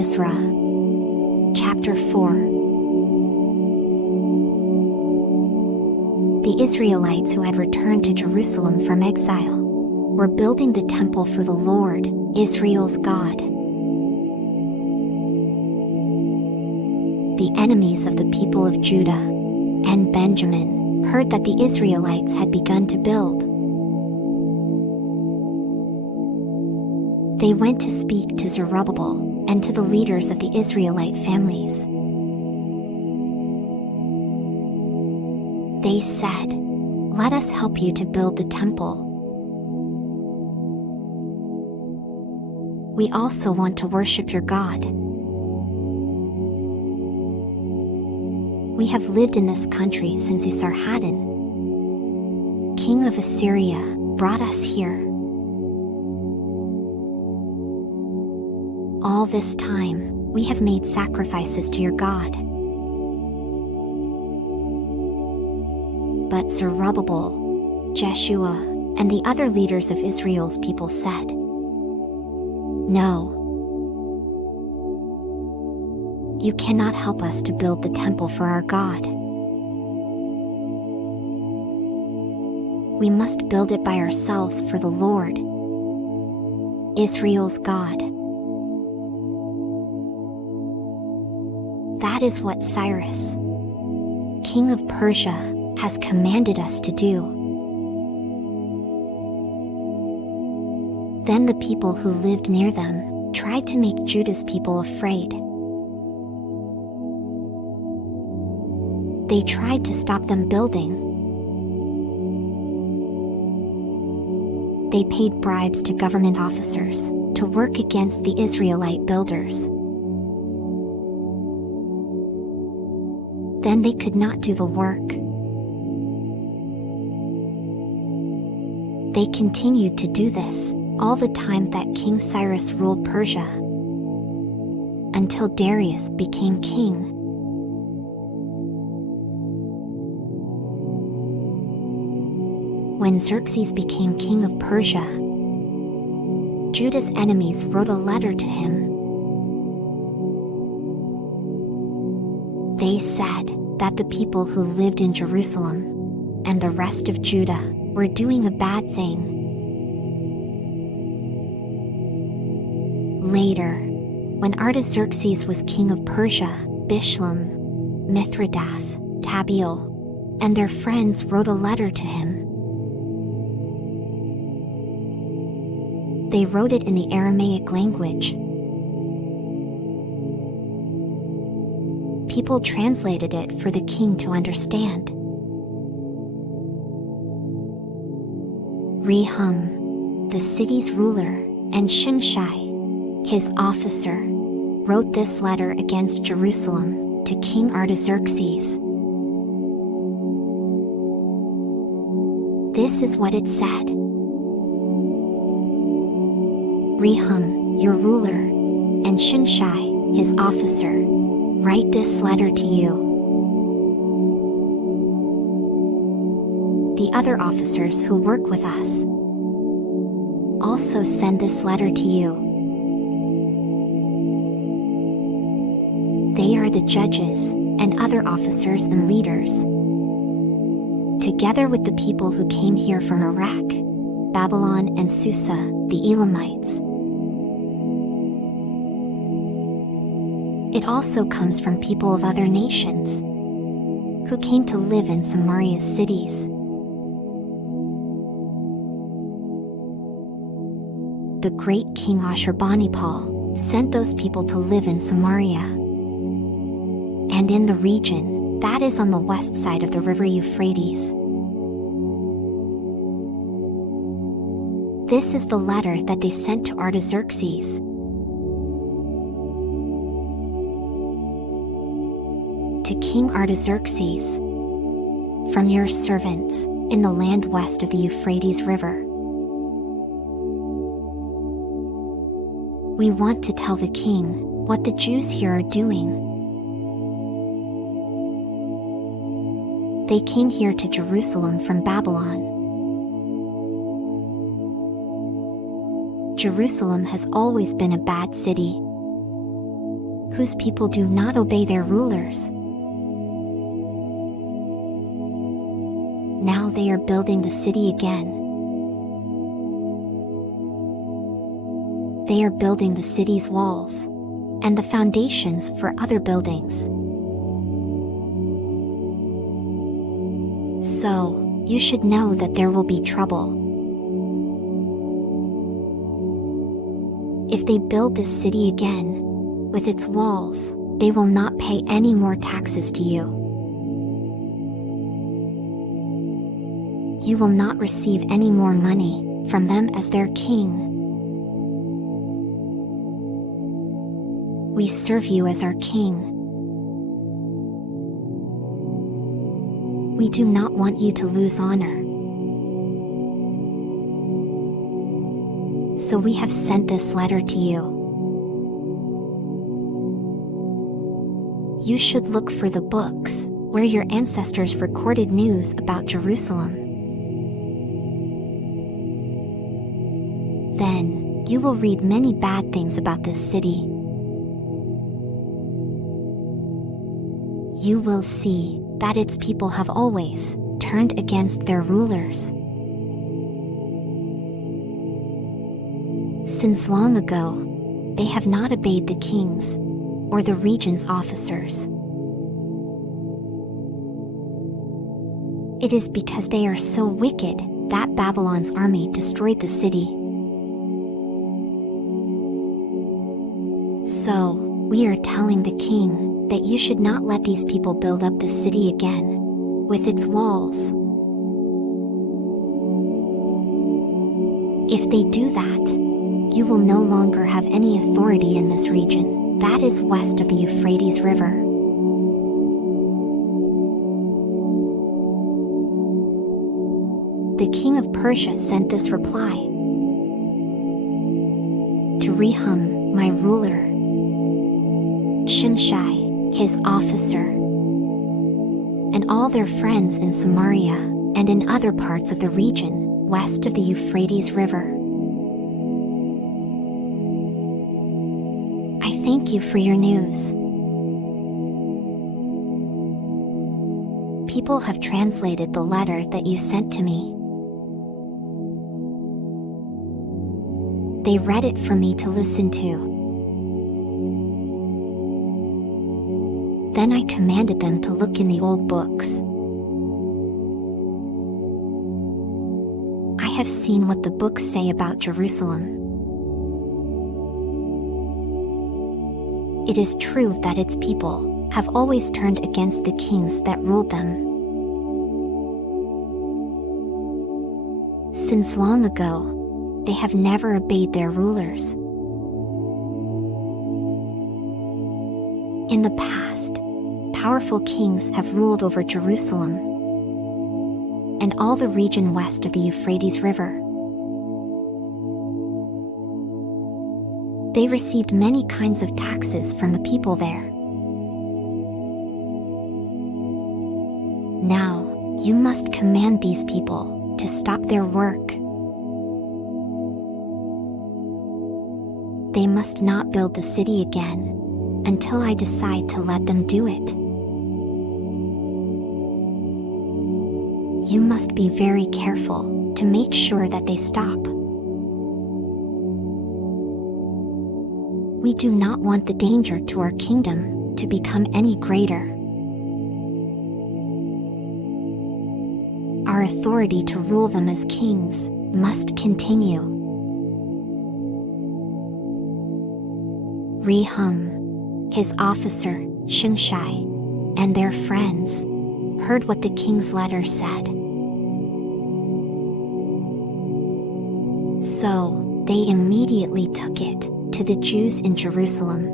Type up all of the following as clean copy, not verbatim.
Ezra, chapter 4. The Israelites who had returned to Jerusalem from exile were building the temple for the Lord, Israel's God. The enemies of the people of Judah and Benjamin heard that the Israelites had begun to build. They went to speak to Zerubbabel and to the leaders of the Israelite families. They said, "Let us help you to build the temple. We also want to worship your God. We have lived in this country since Esarhaddon, king of Assyria, brought us here. All this time, we have made sacrifices to your God." But Zerubbabel, Jeshua, and the other leaders of Israel's people said, "No. You cannot help us to build the temple for our God. We must build it by ourselves for the Lord, Israel's God." That is what Cyrus, king of Persia, has commanded us to do. Then the people who lived near them tried to make Judah's people afraid. They tried to stop them building. They paid bribes to government officers to work against the Israelite builders. Then they could not do the work. They continued to do this all the time that King Cyrus ruled Persia, until Darius became king. When Xerxes became king of Persia, Judah's enemies wrote a letter to him. They said that the people who lived in Jerusalem and the rest of Judah were doing a bad thing. Later, when Artaxerxes was king of Persia, Bishlam, Mithridath, Tabeel, and their friends wrote a letter to him. They wrote it in the Aramaic language. People translated it for the king to understand. Rehum, the city's ruler, and Shimshai, his officer, wrote this letter against Jerusalem to King Artaxerxes. This is what it said. Rehum, your ruler, and Shimshai, his officer, write this letter to you. The other officers who work with us also send this letter to you. They are the judges and other officers and leaders, together with the people who came here from Iraq, Babylon, and Susa, the Elamites. It also comes from people of other nations who came to live in Samaria's cities. The great King Ashurbanipal sent those people to live in Samaria and in the region that is on the west side of the river Euphrates. This is the letter that they sent to Artaxerxes. To King Artaxerxes, from your servants in the land west of the Euphrates River. We want to tell the king what the Jews here are doing. They came here to Jerusalem from Babylon. Jerusalem has always been a bad city. whose people do not obey their rulers. Now they are building the city again. They are building the city's walls and the foundations for other buildings. So, you should know that there will be trouble. If they build this city again, with its walls, they will not pay any more taxes to you. You will not receive any more money from them as their king. We serve you as our king. We do not want you to lose honor. So we have sent this letter to you. You should look for the books where your ancestors recorded news about Jerusalem. Then, you will read many bad things about this city. You will see that its people have always turned against their rulers. Since long ago, they have not obeyed the kings or the region's officers. It is because they are so wicked that Babylon's army destroyed the city. So, we are telling the king that you should not let these people build up the city again, with its walls. If they do that, you will no longer have any authority in this region that is west of the Euphrates River. The king of Persia sent this reply to Rehum, my ruler, Shimshai, his officer, and all their friends in Samaria and in other parts of the region west of the Euphrates River. I thank you for your news. People have translated the letter that you sent to me. They read it for me to listen to. Then I commanded them to look in the old books. I have seen what the books say about Jerusalem. It is true that its people have always turned against the kings that ruled them. Since long ago, they have never obeyed their rulers. In the past, powerful kings have ruled over Jerusalem and all the region west of the Euphrates River. They received many kinds of taxes from the people there. Now, you must command these people to stop their work. They must not build the city again until I decide to let them do it. You must be very careful to make sure that they stop. We do not want the danger to our kingdom to become any greater. Our authority to rule them as kings must continue. Rehum, his officer, Shimshai, and their friends heard what the king's letter said. So, they immediately took it to the Jews in Jerusalem.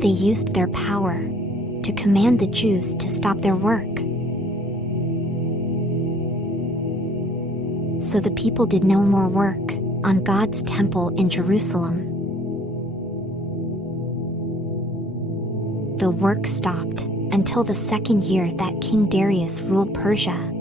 They used their power to command the Jews to stop their work. So the people did no more work on God's temple in Jerusalem. The work stopped until the second year that King Darius ruled Persia.